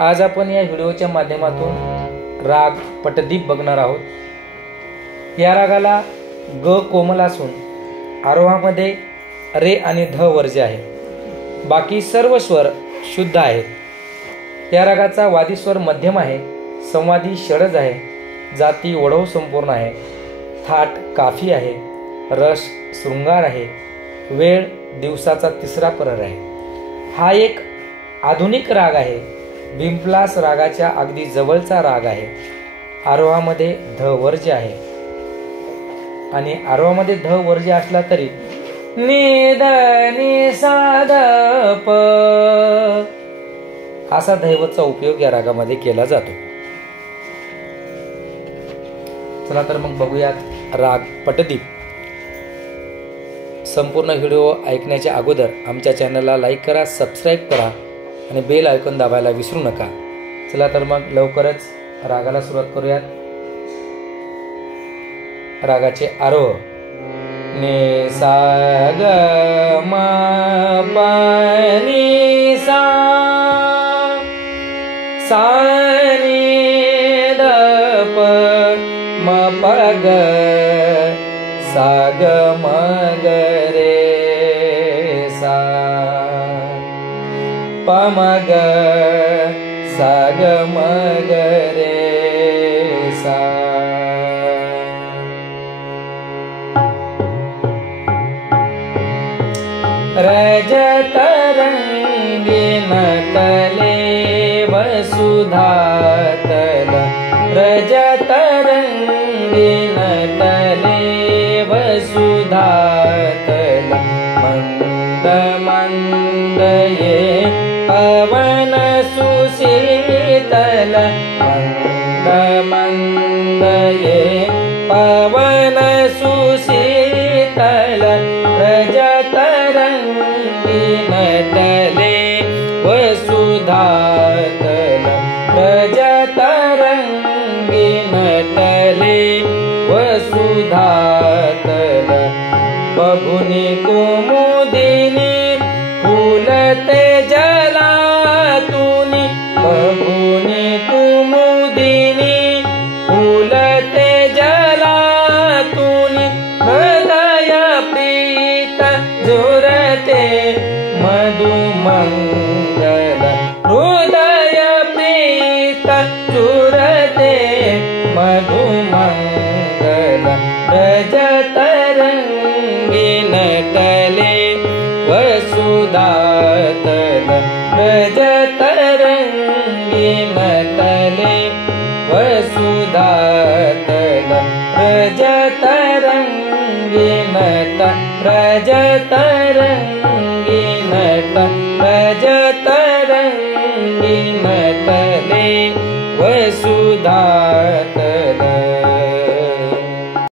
आज आपण या व्हिडिओच्या माध्यमातून राग पटदीप बघणार आहोत। या रागाला ग कोमल असून आरोहामध्ये रे आणि ध वर्ज्य आहे। बाकी सर्व स्वर शुद्ध आहेत। या रागाचा वादी स्वर मध्यम आहे, संवादी षडज आहे, जाती ओढव संपूर्ण आहे, थाट काफी आहे, रस शृंगार आहे, वेळ दिवसाचा तिसरा प्रहर आहे। हा एक आधुनिक राग आहे। बिंपलास रागाच्या अगदी जवळचा राग आहे। आरोहामध्ये ध वर्ज्य आहे आणि आरोहामध्ये ध वर्ज्य असला तरी नि ध नि सा ध प असा दैवतचा उपयोग या रागामध्ये केला जातो। चला तर मग बघूयात राग पटदीप। संपूर्ण व्हिडिओ ऐकण्याच्या अगोदर आमच्या चॅनलला लाईक करा, सबस्क्राईब करा आणि बेल आयकॉन दाबायला विसरू नका। चला तर मग लवकरच रागाला सुरुवात करूयात। रागाचे आरोह नि सा ग म प नि सा, सा नि ध प म प ग, सा ग म ग रे सा, प म ग, सा ग म ग रे सा। रजत रंगीन तले वसुधातल, रजत रंगीन तले वसुधातल, मंद मंद ये पवन सुशीतल, मंद मंद ये पवन सुशीतल, रजत रंगीन तले वसुधातल, रजत रंगीन तले वसुधातल, बघुनी कुमुदिनी फुलते जलातुनी, बघुनी कुमुदिनी फुलते जलातुनी, हृदय प्रीत झुरते मधुमंगल, हृदय प्रीत झुरते मधुमंगल, रजत रंगीन तले वसुधातल, रजत रंगीन तले वसुधातल, रजत रंगीन रजत रंगीन रजत रंगीन तले वसुधा।